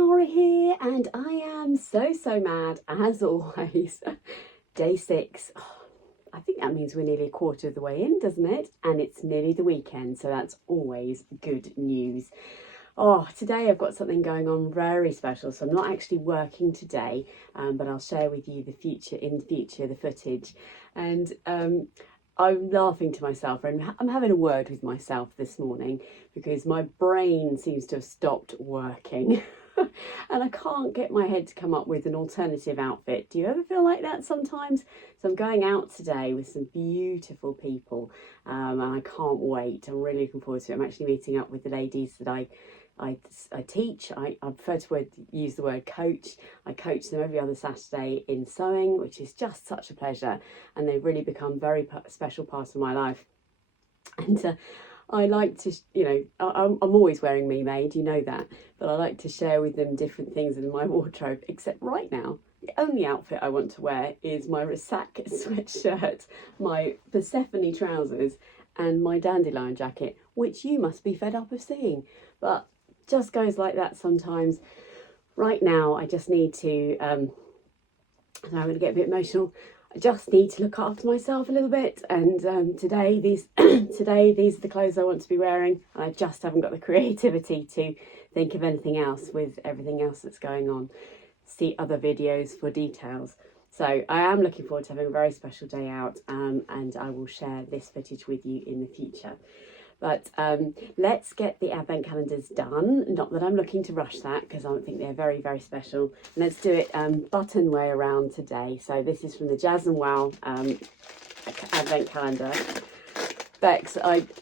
Cara here, and I am so mad as always. Day 6. I think that means we're nearly a quarter of the way in, doesn't it? And it's nearly the weekend, so that's always good news. Today I've got something going on very special, so I'm not actually working today, but I'll share with you the footage. And I'm laughing to myself, and I'm having a word with myself this morning because my brain seems to have stopped working. And I can't get my head to come up with an alternative outfit. Do you ever feel like that sometimes? So I'm going out today with some beautiful people, and I can't wait. I'm really looking forward to it. I'm actually meeting up with the ladies that I teach. I prefer to use the word coach. I coach them every other Saturday in sewing, which is just such a pleasure, and they've really become very special part of my life. And I like to, I'm always wearing Me Made, you know that, but I like to share with them different things in my wardrobe, except right now, the only outfit I want to wear is my Rasak sweatshirt, my Persephone trousers, and my dandelion jacket, which you must be fed up of seeing, but just goes like that sometimes. Right now, I just need to, I'm going to get a bit emotional. I just need to look after myself a little bit, and today these are the clothes I want to be wearing, and I just haven't got the creativity to think of anything else with everything else that's going on. See other videos for details. So I am looking forward to having a very special day out, and I will share this footage with you in the future. But let's get the advent calendars done. Not that I'm looking to rush that, because I think they're very and let's do it button way around today. So this is from the Jazz and Wow advent calendar. Bex,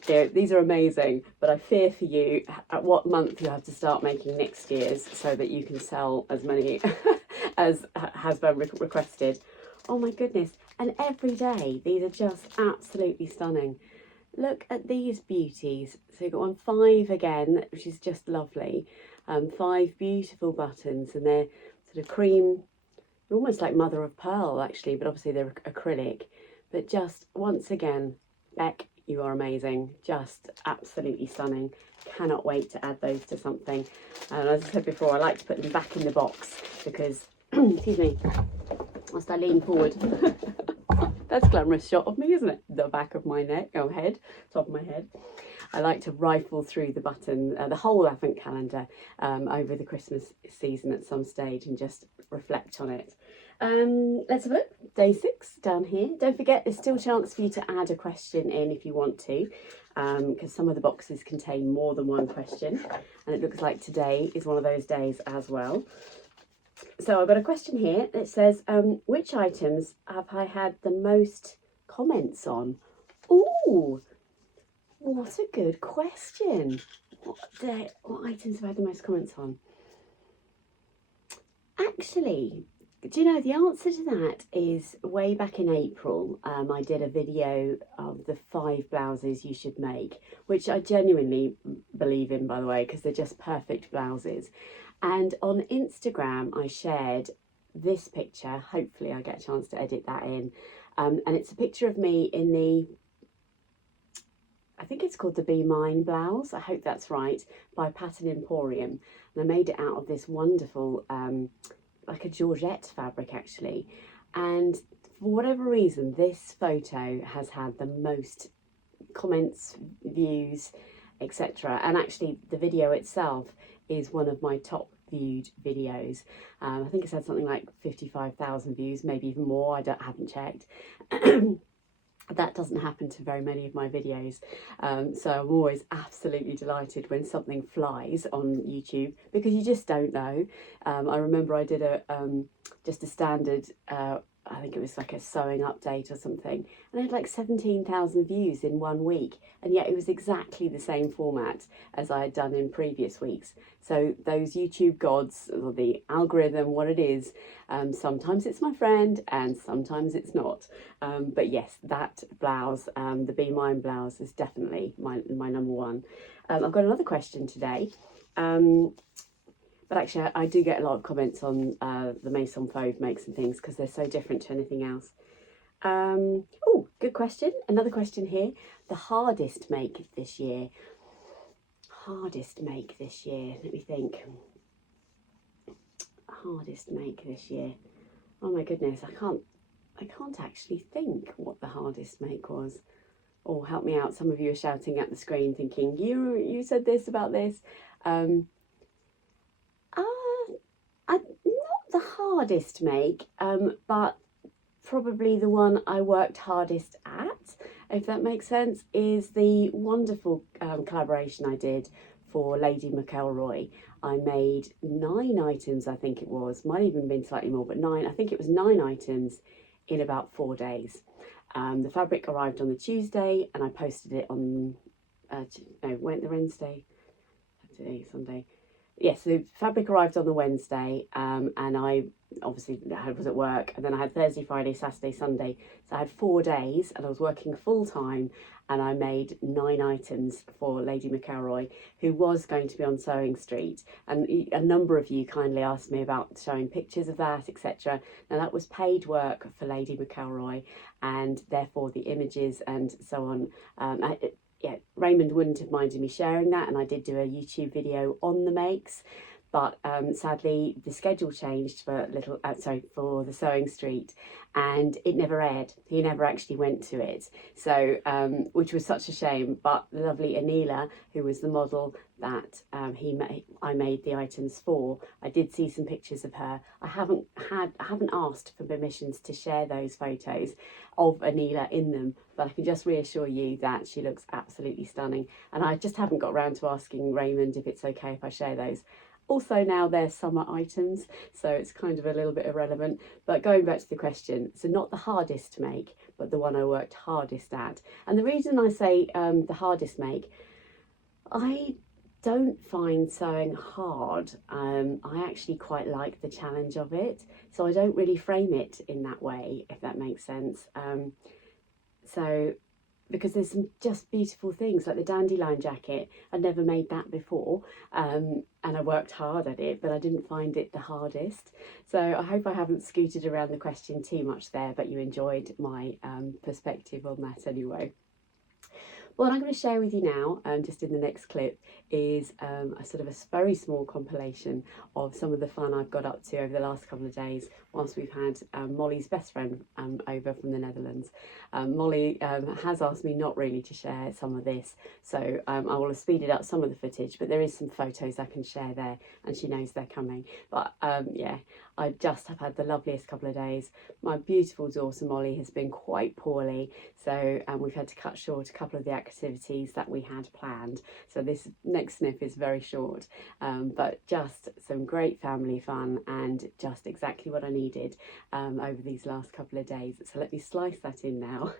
these are amazing, but I fear for you at what month you have to start making next year's so that you can sell as many as has been requested. Oh my goodness, and every day these are just absolutely stunning. Look at these beauties. So you've got 5 again, which is just lovely. 5 beautiful buttons, and they're sort of cream, almost like mother of pearl actually, but obviously they're acrylic. But just once again, Beck, you are amazing. Just absolutely stunning. Cannot wait to add those to something. And as I said before, I like to put them back in the box because, excuse me, whilst I lean forward. That's a glamorous shot of me, isn't it? The back of my neck, head, top of my head. I like to rifle through the button, the whole advent calendar over the Christmas season at some stage and just reflect on it. Let's have a look. Day 6 down here. Don't forget, there's still a chance for you to add a question in if you want to, because some of the boxes contain more than one question, and it looks like today is one of those days as well. So I've got a question here that says, which items have I had the most comments on? Ooh, what a good question. What items have I had the most comments on? Actually, do you know, the answer to that is way back in April. I did a video of the 5 blouses you should make, which I genuinely believe in, by the way, because they're just perfect blouses. And on Instagram, I shared this picture. Hopefully I get a chance to edit that in. And it's a picture of me in the, I think it's called the Be Mine blouse. I hope that's right, by Pattern Emporium. And I made it out of this wonderful, like a Georgette fabric actually. And for whatever reason, this photo has had the most comments, views, etc. And actually the video itself is one of my top viewed videos. I think it's had something like 55,000 views, maybe even more. I haven't checked. That doesn't happen to very many of my videos, so I'm always absolutely delighted when something flies on YouTube, because you just don't know. I remember I did just a standard, I think it was like a sewing update or something, and I had like 17,000 views in 1 week, and yet it was exactly the same format as I had done in previous weeks. So those YouTube gods, or the algorithm, what it is, sometimes it's my friend and sometimes it's not. But yes, that blouse, the Be Mine blouse, is definitely my number one. I've got another question today. But actually, I do get a lot of comments on the Maison Fauve makes and things, because they're so different to anything else. Oh, good question. Another question here. The hardest make this year. Hardest make this year. Let me think. hardest make this year. Oh my goodness, I can't actually think what the hardest make was. Or help me out, some of you are shouting at the screen thinking, you said this about this. Not the hardest make, but probably the one I worked hardest at, if that makes sense, is the wonderful collaboration I did for Lady McElroy. I made 9 items, I think it was, might even been slightly more, but 9, I think it was 9 items in about 4 days. The fabric arrived on the Tuesday and I posted it on, went the Wednesday, Saturday, Sunday. Yes, the fabric arrived on the Wednesday, and I obviously was at work, and then I had Thursday, Friday, Saturday, Sunday, so I had 4 days and I was working full time, and I made 9 items for Lady McElroy, who was going to be on Sewing Street, and a number of you kindly asked me about showing pictures of that, etc. Now that was paid work for Lady McElroy, and therefore the images and so on, yeah, Raymond wouldn't have minded me sharing that, and I did do a YouTube video on the makes, but sadly the schedule changed for for the Sewing Street, and it never aired. He never actually went to it, so which was such a shame. But the lovely Anila, who was the model that I made the items for, I did see some pictures of her. I haven't asked for permissions to share those photos of Anila in them, but I can just reassure you that she looks absolutely stunning, and I just haven't got around to asking Raymond if it's okay if I share those. Also now they're summer items, so it's kind of a little bit irrelevant. But going back to the question, so not the hardest to make, but the one I worked hardest at. And the reason I say the hardest make, I don't find sewing hard. I actually quite like the challenge of it, so I don't really frame it in that way, if that makes sense. Because there's some just beautiful things, like the dandelion jacket. I'd never made that before, and I worked hard at it, but I didn't find it the hardest. So I hope I haven't scooted around the question too much there, but you enjoyed my perspective on that anyway. What I'm going to share with you now, just in the next clip, is a sort of a very small compilation of some of the fun I've got up to over the last couple of days whilst we've had Molly's best friend over from the Netherlands. Molly has asked me not really to share some of this, so I will have speeded up some of the footage, but there is some photos I can share there, and she knows they're coming. But yeah, I just have had the loveliest couple of days. My beautiful daughter Molly has been quite poorly, so we've had to cut short a couple of the activities that we had planned. So this next snip is very short, but just some great family fun and just exactly what I needed over these last couple of days. So let me slice that in now.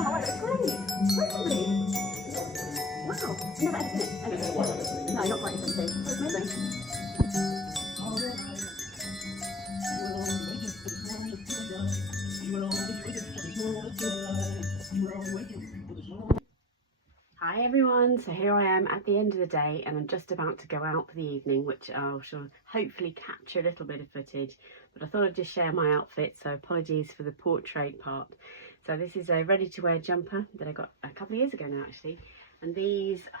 Oh, that's great. Brilliant. Wow. Never ever seen it. Okay. No, not quite expensive. That's amazing. Hi everyone, so here I am at the end of the day and I'm just about to go out for the evening, which I shall hopefully capture a little bit of footage, but I thought I'd just share my outfit, so apologies for the portrait part. So this is a ready to wear jumper that I got a couple of years ago now actually, and these, oh,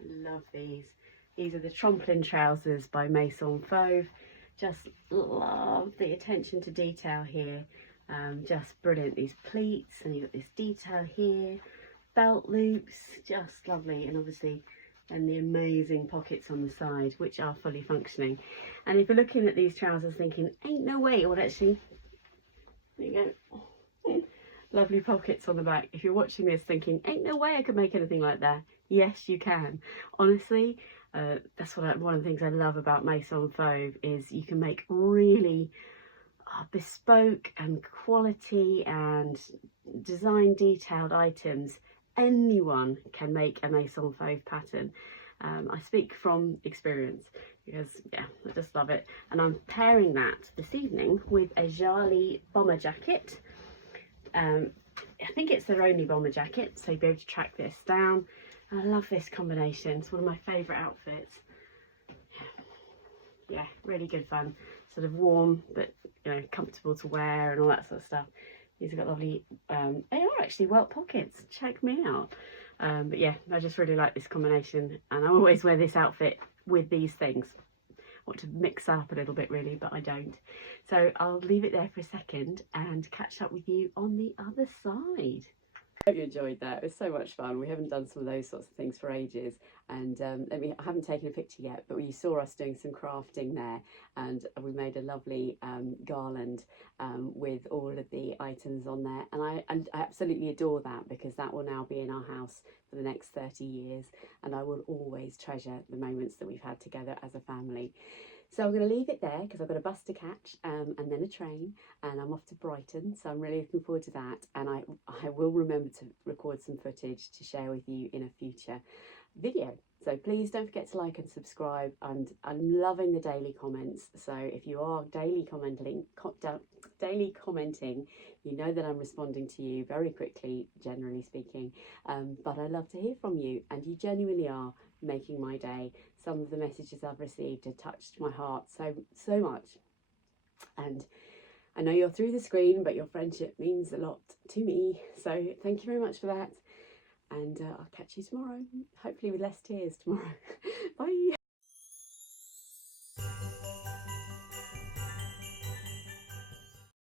I love these are the Tromplin trousers by Maison Fauve. Just love the attention to detail here, just brilliant. These pleats, and you've got this detail here, belt loops, just lovely, and obviously and the amazing pockets on the side which are fully functioning. And if you're looking at these trousers thinking ain't no way, well actually there you go, lovely pockets on the back. If you're watching this thinking ain't no way I could make anything like that, yes you can. Honestly, that's one of the things I love about Maison Fauve is you can make really bespoke and quality and design detailed items. Anyone can make a Maison Fauve pattern. I speak from experience because yeah, I just love it. And I'm pairing that this evening with a Jali bomber jacket. I think it's their only bomber jacket, so you'll be able to track this down. And I love this combination. It's one of my favourite outfits. Yeah, really good fun. Sort of warm, but you know, comfortable to wear and all that sort of stuff. These have got lovely, they are actually welt pockets, check me out. But yeah, I just really like this combination, and I always wear this outfit with these things. I want to mix up a little bit really, but I don't. So I'll leave it there for a second and catch up with you on the other side. I hope you enjoyed that. It was so much fun. We haven't done some of those sorts of things for ages, and I haven't taken a picture yet, but you saw us doing some crafting there, and we made a lovely garland with all of the items on there, and I absolutely adore that, because that will now be in our house for the next 30 years, and I will always treasure the moments that we've had together as a family. So I'm going to leave it there because I've got a bus to catch and then a train, and I'm off to Brighton, so I'm really looking forward to that. And I will remember to record some footage to share with you in a future video. So please don't forget to like and subscribe, and I'm loving the daily comments. So if you are daily commenting, you know that I'm responding to you very quickly, generally speaking. But I love to hear from you, and you genuinely are making my day. Some of the messages I've received have touched my heart so much, and I know you're through the screen, but your friendship means a lot to me, so thank you very much for that, and I'll catch you tomorrow, hopefully with less tears tomorrow. Bye.